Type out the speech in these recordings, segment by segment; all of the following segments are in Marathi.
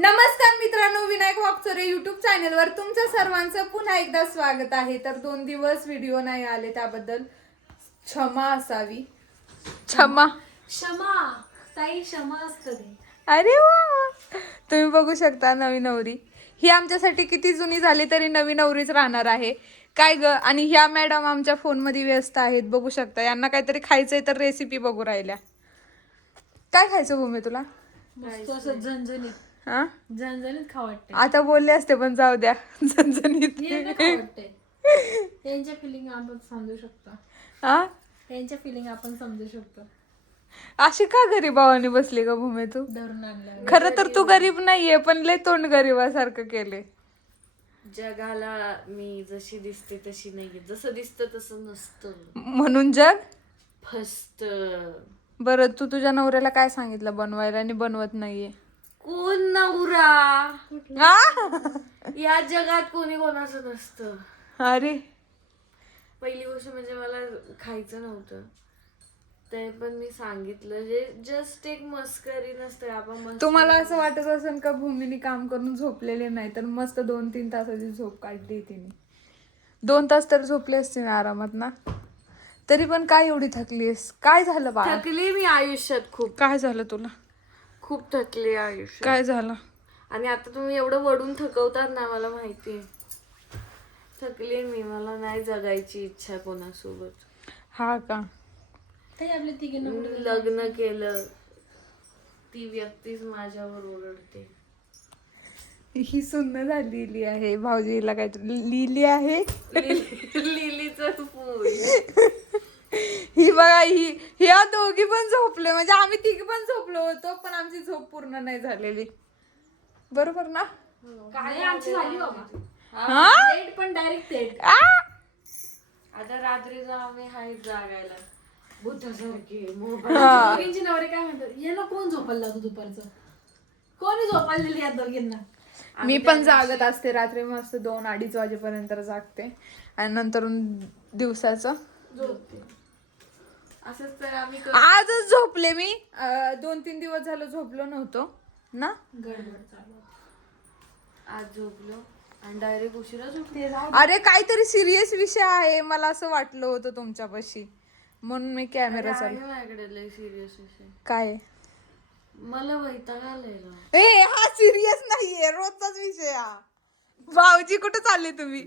नमस्कार मित्रांनो, विनायक वाकचोरे युट्यूब चॅनलवर तुमचं सर्वांचं पुन्हा एकदा स्वागत आहे. तर 2 दिवस व्हिडिओ नाही आले त्याबद्दल क्षमा असावी. क्षमा ताई क्षमा असतं ते. अरे वा, तुम्ही बघू शकता नवी नवरी ही आमच्यासाठी किती जुनी झाली तरी नवी नवरीच राहणार आहे. काय ग. आणि ह्या मॅडम आमच्या फोन मध्ये व्यस्त आहेत, बघू शकता. यांना काहीतरी खायचंय तर रेसिपी बघू राहिल्या. काय खायचं भूमी तुला? मस्त असं झणझणीत हा, झणझणीत खाऊ वाटते. आता बोलले असते पण जाऊ द्या. झणझणीत त्यांच्या फिलिंग आपण समजू शकतो. हा, त्यांच्या फिलिंग आपण समजू शकतो. अशी का गरीबावानी बसली ग भूमी तू? धरून आणलं. खरं तर तू गरीब नाहीये, पण लय तोंड गरीबासारखं केले. जगाला मी जशी दिसते तशी नाहीये, जसं दिसतं तसं नसतं, म्हणून जग फस्त. बरं, तू तुझ्या नवऱ्याला काय सांगितलं बनवायला आणि बनवत नाहीये? कोण नवरा? आ? या जगात कोणी कोणाचं नसतं. अरे पहिली गोष्ट म्हणजे मला खायचं नव्हतं, ते पण मी सांगितलं. जे जस्ट एक मस्करी नसते. आपण तुम्हाला असं वाटत असेल का भूमीने काम करून झोपलेले नाही, तर मस्त 2-3 तासाची झोप काढली तिने. 2 तास तर झोपले असते ना आरामात ना. तरी पण काय एवढी थकलीस? काय झालं बा? थकली मी आयुष्यात खूप. काय झालं तुला? खूप थकली आयुष्यात. काय झालं? आणि आता तुम्ही एवढं वडून थकवतात ना, मला माहितीये. थकली मी, मला नाही जगायची इच्छा कोणासोबत. हा का? ताई आपले तिघे मी लग्न केलं, ती व्यक्तीच माझ्यावर ओरडते. ही सुन्न झालेली आहे. भाऊजीला काहीतरी लिहिली आहे. लिलीचं फूल. ही बघा, ह्या दोघी पण झोपले, म्हणजे आम्ही तिघी पण झोपलो होतो, पण आमची झोप पूर्ण नाही झालेली. बरोबर ना? काय आमची झाली बाबा. हा? थेट पण डायरेक्ट थेट. आता रात्रीचा आम्ही हायच जागायला भूतासारखी दोघींची नवरे काय म्हणतात, याला कोण झोपायला लावतो दुपारचं? कोणी झोपायला दिली या दोघींना? मी पण जागत असते रात्री, मस्त 2-2:30 वाजेपर्यंत जागते आणि नंतर दिवसाचं झोपते. असंच तर आम्ही आजच झोपले मी. 2-3 दिवस झालं झोपलो नव्हतो ना. गडबड चालू. आज झोपलो आणि डायरेक्ट उशिरा झोपते. अरे काहीतरी सिरियस विषय आहे, मला असं वाटलं होतं तुमच्यापाशी, म्हणून मी कॅमेरा चालू. माझ्याकडे लय सिरियस विषय. काय? मला वैताग आलेला. ए, हा सिरियस नाहीये, रोजचाच विषय हा. भाऊजी कुठे चालले तुम्ही?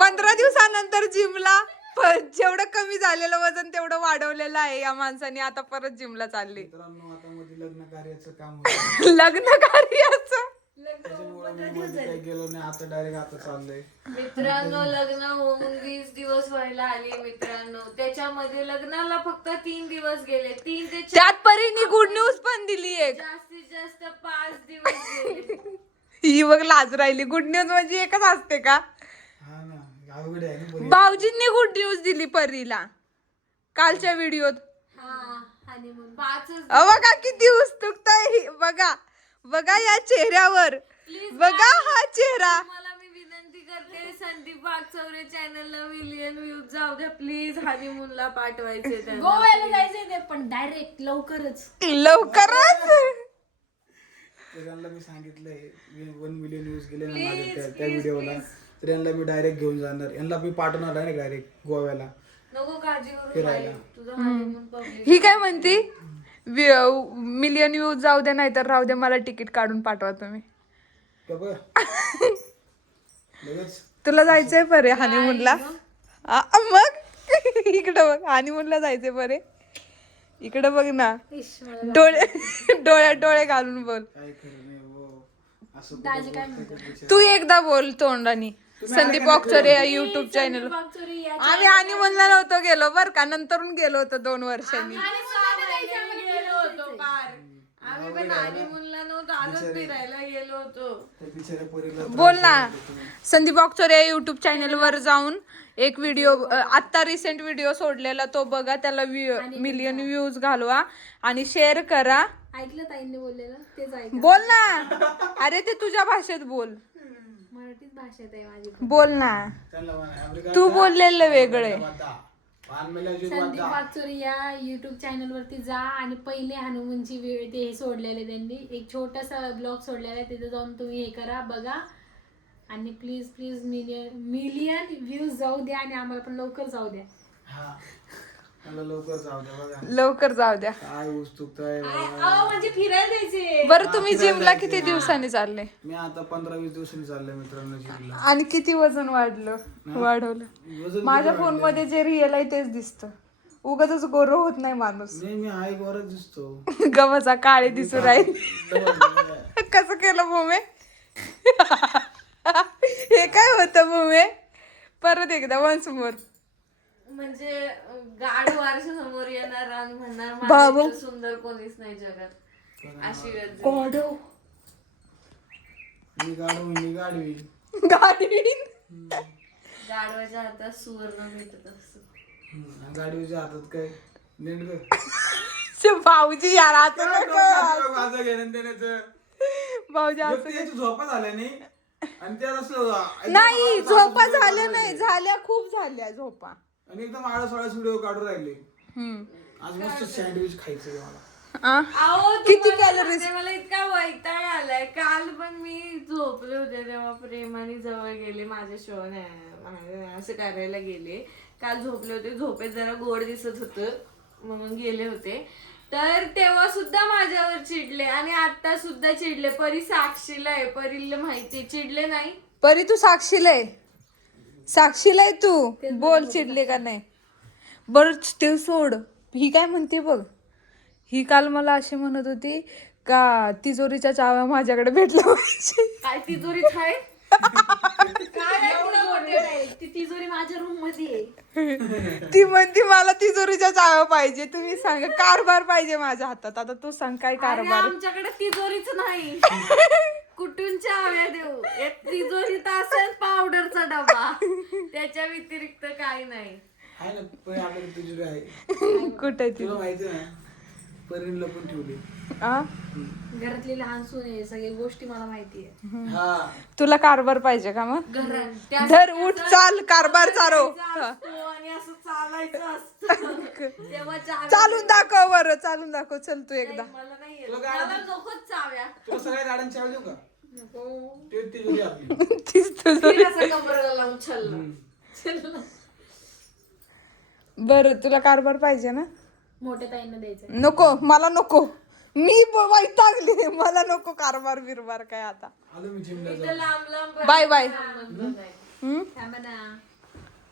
15 दिवसानंतर जिमला. जेवढं कमी झालेलं वजन तेवढं वाढवलेलं आहे या माणसाने. आता परत जिमला चालले. लग्न कार्याचं काम होतं. लग्न कार्याचं त्याच्यामुळे मी मध्ये काही गेलो नाही. आता डायरेक्ट आता चाललंय. मित्रांनो, लग्न होऊन 20 दिवस व्हायला आले मित्रांनो. त्याच्यामध्ये लग्नाला फक्त 3 दिवस गेले. 3 ते 4 त्यात परीने गुड न्यूज पण दिली एक. जास्तीत जास्त 5 दिवस गेले. ही बघ लाज राहिली. गुड न्यूज म्हणजे एकच असते का? हा ना, अवघड आहे ना बरी. भाऊजींनी गुड न्यूज दिली परीला कालच्या व्हिडिओत. आणि मग 5च. बघा किती उत्सुकता आहे. बघा बघा या चेहऱ्यावर, बघा हा चेहरा. मला मी विनंती करते, संदीप वाकचौरे चॅनलला मिलियन व्ह्यूज जाऊ द्या प्लीज. हनीमूनला पाठवायचे त्यांना. गोव्याला जायचंय ते पण डायरेक्ट लवकरच. लवकरच. तर त्यांना मी सांगितलंय 1 मिलियन व्ह्यूज गेले ना माझ्या त्या व्हिडिओला, तर यांना मी डायरेक्ट घेऊन जाणार. यांना मी पाठवणार डायरेक्ट गोव्याला नको काळजी करू फिरायला. बाई. तुझं हनीमून पब्लिक. ही काय म्हणती, मिलियन व्ह्यूज जाऊ दे नाही तर राहू दे, मला तिकीट काढून पाठवा तुम्ही. का बरं? लगेच तुला जायचंय बरे हनीमूनला? मग इकडं बघ, हनीमूनला जायचंय बरे. इकडं बघ ना, डोळ्यात डोळे घालून बोल. काय खरं नाही हो. असं दाजी काय म्हणतात? तू एकदा बोल तोंडानी. Sandeep Wakchore YouTube channel. वाकचोरे या आम्ही हनीमूनला नव्हतो गेलो बर का, नंतरून गेलो होतो 2 वर्षांनी. आम्ही पण हनीमूनला नव्हतो, आजच फिरायला गेलो होतो. त्या बिचाऱ्या पोरीला बोल ना. संदीप वाकचोरे युट्यूब चॅनल वर जाऊन एक व्हिडिओ, आता रिसेंट व्हिडिओ सोडलेला तो बघा, त्याला मिलियन व्ह्यूज घालवा आणि शेअर करा. ऐकलं ताईंनी बोललेलं तेच ऐक. बोल ना. अरे ते तुझ्या भाषेत बोल. मराठीच भाषेत आहे माझी. बोल ना. त्यांना म्हणा, अमेरिका तू बोललेलं वेगळं आहे. वादा. संदीप वागचोरे या युट्यूब चॅनल वरती जा आणि पहिले हनुमानची वेळ ते सोडलेले त्यांनी एक छोटासा ब्लॉग सोडलेला आहे, तिथे जाऊन तुम्ही हे करा बघा आणि प्लीज प्लीज मिलियन व्ह्यूज जाऊ द्या आणि आम्हाला पण लवकर जाऊ द्या. हा मला लवकर जाऊ द्या बघा. लवकर जाऊ द्या. काय उत्सुकता आहे म्हणजे फिरायला जायचे. बरं तुम्ही जिमला किती दिवसांनी चालले? मी आता 15-20 दिवसांनी चाललोय मित्रांनो जिमला. आणि किती वजन वाढवलं? वजन माझ्या फोन मध्ये जे रिअल आहे तेच दिसतं. उगाच गोर होत नाही माणूस. नाही मी आई गोरच दिसतो. गव्हाचा काळे दिसू राहील. कसं केलं भूमे? हे काय होतं भूमे? परत एकदा वन्स मोर. म्हणजे गाढ वारशा समोर येणार आणि म्हणणार बाबू. माझ्या सुंदर कोणीच नाही जगात, अशी गरज. मी गाडवी गाडवीन. गाढवाच्या हातात सुवर्ण भेटत असत. गाडवीच्या हातात काय नेट भाऊजी यार आता माझं घेणं देण्याचं. भाऊजी असं त्याची झोपा झाल्या नाही आणि त्यात असं नाही. झोपा झाल्या नाही, झाल्या खूप झाल्या झोपा. आणि एकदम आळस व्हिडिओ काढून राहिले. हम्म. आज मस्त सँडविच खायचंय मला. किती कॅलरीज? मला इतका वैताग आलाय. काल पण मी झोपले होते तेव्हा प्रेमाने जवळ गेले माझ्या असं करायला गेले. काल झोपले होते, झोपेत जरा गोड दिसत होतं म्हणून गेले होते. तर तेव्हा सुद्धा माझ्यावर चिडले आणि आता सुद्धा चिडले. परी साक्षीला आहे, परीला माहिती चिडले नाही. परी तू साक्षीला आहे, साक्षीला आहे तू. बोल चिडले का नाही? बरं ते सोड. ही काय म्हणते बघ. ही काल मला अशी म्हणत होती का तिजोरीच्या चाव्या माझ्याकडे भेटल्या पाहिजे. काय तिजोरीत आहे? ती तिजोरी माझ्या रूम मध्ये आहे. ती म्हणती मला तिजोरीच्या चाव्या पाहिजे. तुम्ही सांगा कारभार पाहिजे माझ्या हातात. आता तू सांग काय अरे कारभार? आमच्याकडे तिजोरीच नाही. कुठून चाव्या देऊ? एक तिजोरीत असेल पावडरचा डबा, त्याच्या व्यतिरिक्त काही नाही. आहे ना पण आपल्याकडे तिजोरी आहे. कुठे ती? तुला माहिती ना परीन लपून ठेवली. घरातली लहान सून आहे, सगळी गोष्टी मला माहिती आहे. हा तुला कारभार पाहिजे का मग? घरात धर उठ चाल कारभार चारो. आणि असं चालायचं असतं. तेव्हा चाव्या चालून दाखव बरं, चालून दाखव. चल तू एकदा. मला नाही येत. मला नकोच चाव्या. तुला सगळ्या गाड्यांची चावी देऊ का? नको. ते तिजोरी आपली. तीच तुझं. तिला असं कमरेला लावून छल्लं. बरं तुला कारभार पाहिजे ना? मोठ्या ताईंना द्यायचं. नको मला नको. मी वैतागली. मला नको कारभार बिरभार काय आता. आलो मी जिमला इथं जाऊन. लांब लांब बाय बाय. संबंध नाही. थांबा ना.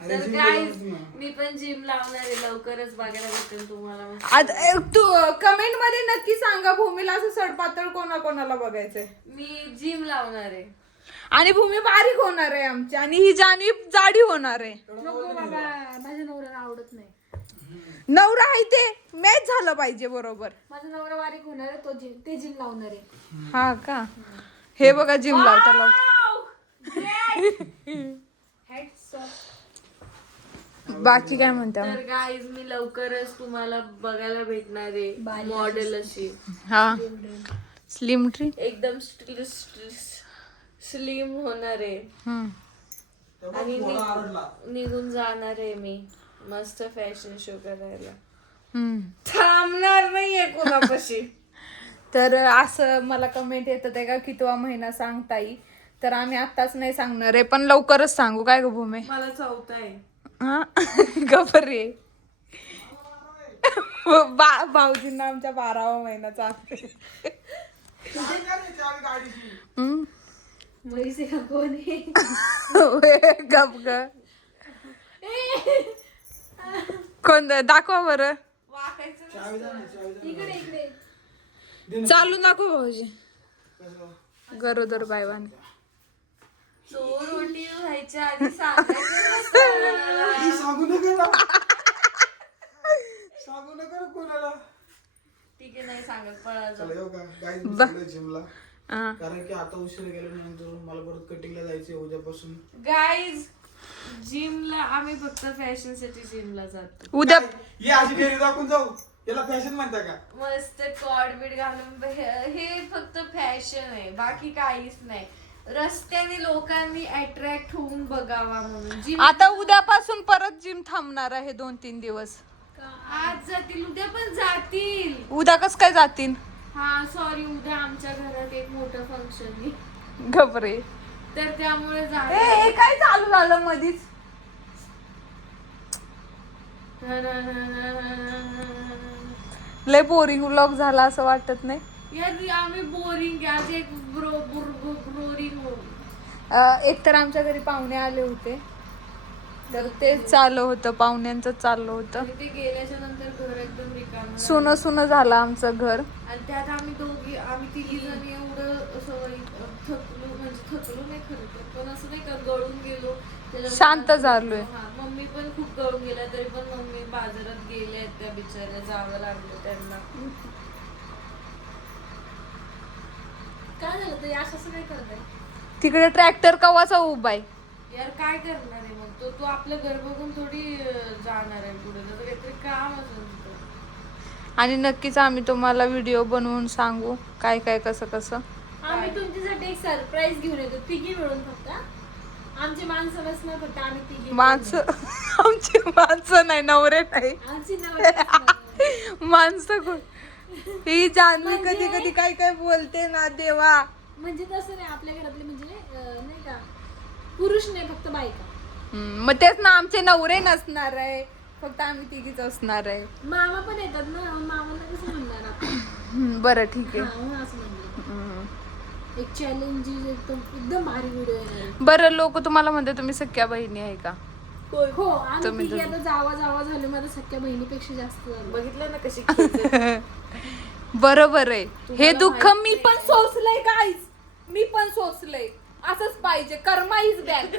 अरे तर जिम guys, मी पण जिम लावणार आहे. लवकरच बघायला भेटेल तुम्हाला. आता तू कमेंट मध्ये नक्की सांगा भूमीला असं सडपातळ कोणाकोणाला बघायचंय. मी जिम लावणार आहे. आणि भूमी बारीक होणार आहे आमची आणि ही जान्हवी जाडी होणार आहे. नको बाबा, माझ्या नवऱ्याला आवडत नाही. नवरा आहे ते मॅच झालं पाहिजे बरोबर. माझा नवरा बारीक होणार आहे, ते जिम लावणार आहे. हा का? हे बघा जिम लावता लावता. बाकी काय म्हणता? तर गाईज मी लवकरच तुम्हाला बघायला भेटणार आहे मॉडेल अशी. हा स्लिम ट्री एकदम स्लिम होणार आहे आणि निघून जाणार आहे मी मस्त फॅशन शो करायला. थांबणार नाहीये कोणापाशी. तर असं मला कमेंट येतात आहे का कितवा महिना सांगता येईल. तर आम्ही आत्ताच नाही सांगणार आहे पण लवकरच सांगू. काय ग भूमे? मला चौथा आहे. गबर रे. भाऊजींना आमच्या 12वा महिना चालू. म्हैसे का कोण आहे? गप ग. कोण दाखवा बरं. इकडे इकडे चालून दाखव भाऊजी. गरोदर बायवान. चोर रोटी व्हायच्या आधी सांगायचं नसतं. सांगू नका सांगू नका कोणाला. ठीक आहे नाही सांगत पळा जाऊ. चला येऊ का गाईज मी चाललोय जिमला. कारण की आता उशीर गेल्यानंतर मला परत कटिंगला जायचंय उद्यापासून. गाईज जिमला आम्ही फक्त फॅशन साठी जिमला जातो. उद्या ये अशी डेअरी दाखवून जाऊ. याला फॅशन म्हणता का? मस्त कॉड बीड घालून हे फक्त फॅशन आहे बाकी काहीच नाही. रस्त्याने लोकांनी अट्रॅक्ट होऊन बघावा म्हणून. जिम आता उद्यापासून परत जिम थांबणार आहे 2-3 दिवस. आज जातील, उद्या पण जातील. उद्या कस काय जातील? हा सॉरी, उद्या आमच्या घरात एक मोठं फंक्शन आहे घबरे. तर त्यामुळे जा. हे काय चालू झालं मधीच? लय बोरिंग व्लॉग झाला असं वाटत नाही? यार आम्ही बोरिंग, आज एक बोरिंग एक तर आमच्या घरी पाहुणे आले होते, तर तेच चालू होतं, पाहुण्यांचं चाललं होतं. आणि ते गेल्याच्या नंतर घर एकदम रिकामं सुनं सुनं झालं आमचं घर. आणि त्यात आम्ही तिघी जण एवढं असं थकलो, म्हणजे थकलो नाही खरं तर, पण असं नाही का गळून गेलो. त्याच्यामुळे शांत झालोय. हा, मम्मी पण खूप गळून गेल्या, तरी पण मम्मी बाजारात गेल्या, त्या बिचाऱ्या जावं लागलं त्यांना. काय झालं तरी असं नाही करत आहे. तिकडे ट्रॅक्टर कवाचा उभा आहे. यार काय करणार आहे मग तू आपलं घर बघून थोडी जाणार आहे पुढे, त्याचं काहीतरी काम असेल तिथं. आणि नक्कीच आम्ही तुम्हाला व्हिडिओ बनवून सांगू काय काय कसं कसं. आम्ही तुमच्यासाठी एक सरप्राईज घेऊन येतो, तिघी मिळून फक्त. आमची माणसं नसणार, फक्त आम्ही तिघी. माणसं आमची माणसं नाही, नवरे नाही, आमची नवरी माणसं कोण? ही जान्हवी कधी कधी काय काय बोलते ना देवा. म्हणजे तसं नाही, आपल्या घरातले म्हणजे नाही का, पुरुष नाही, फक्त बायका. मग तेच ना, आमचे नवरे नसणार आहे, फक्त आम्ही तिघीच असणार आहे. मामा पण येतात ना, मामाला कसं म्हणणार आपण? बरं ठीक आहे. हा, म्हणून असं म्हणलं. एक चॅलेंज एकदम भारी व्हिडिओ येणार. बरं, लोक तुम्हाला म्हणते तुम्ही सख्या बहिणी आहे का? हो, आम्ही तिघी आता जावा झालो, माझ्या सख्या बहिणीपेक्षा जास्त झालं. बघितलं ना कशी खेळते. बरोबर आहे. हे दुःख मी पण सोचलंय गाईज, मी पण सोचलंय. असंच पाहिजे, कर्मा इज बॅक.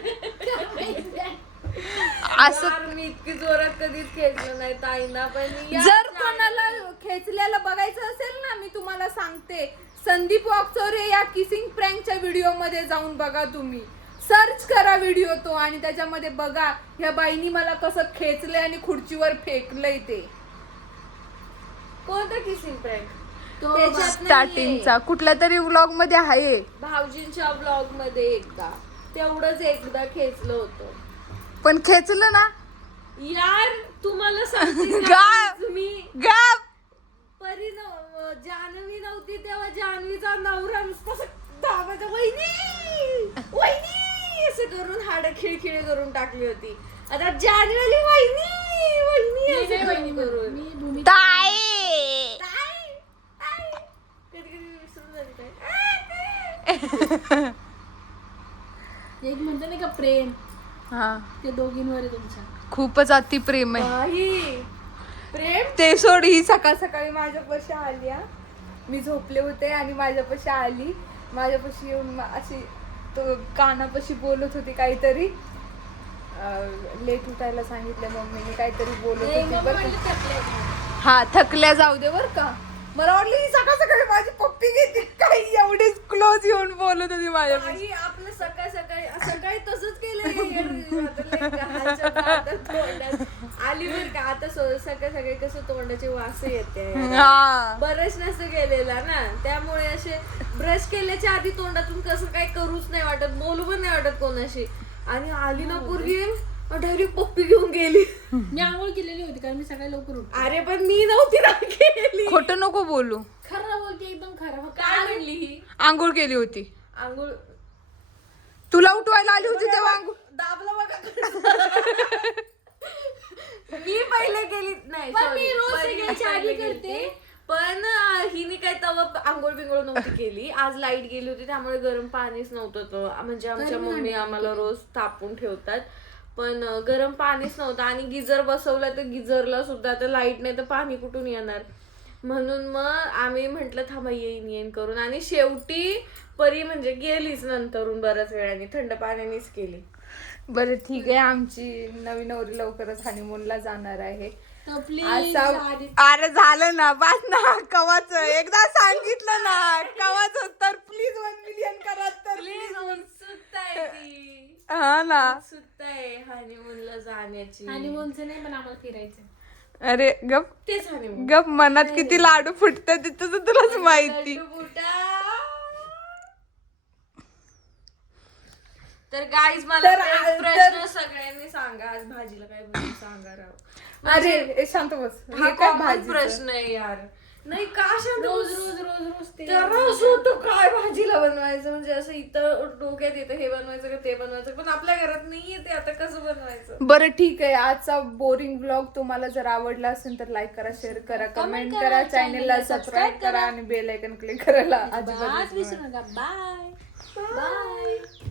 असं यार, मी इतकी जोरात कधीच खेळलं नाही ताईंना, पण जर कोणाला खेचल्याला बघायचं असेल ना, मी तुम्हाला सांगते, संदीप वाकचौरे या किसिंग प्रँकच्या व्हिडिओ मध्ये जाऊन बघा. तुम्ही सर्च करा व्हिडिओ तो, आणि त्याच्यामध्ये बघा ह्या बाईनी मला कसं खेचलंय आणि खुर्चीवर फेकलंय ते. कोणता किसिंग प्रँक? स्टार्टिंगचा कुठल्या तरी व्लॉग मध्ये आहे. भाऊजींच्या ब्लॉग मध्ये तेवढंच एकदा खेचलं होतं. पण खेचलं ना यार, तुम्हाला सांगते गाप. तुम्ही गाप. जान्हवी नव्हती तेव्हा जान्हवीचा नवरा नुसतं दाबाचा वहिनी वहिनी असं करून हाड खिळखिळे करून टाकली होती. आता जान्हवी वहिनी वहिनी असं करून मी भूमिका ताई. कधी कधी विसरून जाते. एक म्हणतो नाही का प्रेम, हा, ते दोघींवर आहे तुमच्या. खूपच अति प्रेम आहे. बाई, प्रेम ते सोड, ही सकाळ सकाळी माझ्यापाशी आली. मी झोपले होते आणि माझ्यापाशी आली. माझ्यापाशी येऊन अशी कानापाशी बोलत होती काहीतरी. लेट उठायला सांगितलं मम्मीने, काहीतरी बोलत होती बरं. हा, थकल्या जाऊ दे बर का. मला वाटलं ही सकाळ सकाळी माझी पप्पी घेते काही, एवढीच क्लोज येऊन बोलत होती माझ्यापाशी. आपलं सकाळी सकाळी तसंच केलं. आली बर का आता सकाळी कसं तोंडाचे वास येते. हा, ब्रश नसतं केलेला ना, त्यामुळे असे ब्रश केल्याच्या आधी तोंडातून कसं काय करूच नाही वाटत, बोलू पण नाही वाटत कोणाशी. आणि आली ना पोरगी, डायरेक्ट पप्पी घेऊन गेली. मी आंघोळ केलेली होती, कारण मी सकाळी लवकर उठते. अरे पण मी नव्हती ना केली. खोटं नको बोलू. खरं बोलते, एकदम खरं. काय म्हणली ही? आंघोळ केली होती. आंघोळ तुला उठवायला आली होती तेव्हा आंघोळ. दाबलं बघा. मी पहिले गेली नाही, पण sorry. मी रोज पहिले सगळ्याच्या आधी पहिले करते. गेलते. पण हिने काय तवा आंघोळ बिंघोळ नव्हती केली. आज लाईट गेली होती त्यामुळे गरम पाणीच नव्हतं. म्हणजे आमच्या मम्मी आम्हाला रोज तापून ठेवतात, पण गरम पाणीच नव्हतं. आणि गिझर बसवलं तर गिझरला सुद्धा आता लाईट नाही तर पाणी कुठून येणार. म्हणून मग आम्ही म्हटलं थांबा येईन करून. आणि शेवटी परी म्हणजे गेलीच नंतरून बऱ्याच वेळाने, थंड पाण्यानेच केली. बरं ठीक आहे, आमची नवीन नवरी लवकरच हनीमूनला जाणार आहे. तर प्लीज अरे झालं ना, बस ना. कवाच एकदा सांगितलं ना, कवाच तर प्लीज 1 मिलियन करा तर प्लीज. उत्सुकता ती, हा ना, उत्सुकता आहे हनीमूनला जाण्याची. हनीमूनचं नाही, पण आम्हाला फिरायचं. अरे गप तेच हनीमून. गप, मनात किती लाडू फुटतात तिथं तुलाच माहिती. तर गाईज मला तर तेच प्रश्न सगळ्यांनी सांगा, आज भाजीला काय बनवू सांगा राव. अरे शांत बस. हा हे काय common भाजीचं? प्रश्न आहे यार. नाही का शांत रोज बस? रोज रोज रोज ते त्रास होतो काय भाजीला बनवायचं, म्हणजे असं इथं डोक्यात येतं हे बनवायचं का ते बनवायचं, पण आपल्या घरात नाहीये ते, आता कसं बनवायचं. बरं ठीक आहे, आजचा बोरिंग ब्लॉग तुम्हाला जर आवडला असेल तर लाईक करा, शेअर करा, कमेंट करा, चॅनलला सबस्क्राईब करा आणि बेल आयकन क्लिक करायला अजिबात विसरू नका. Bye bye.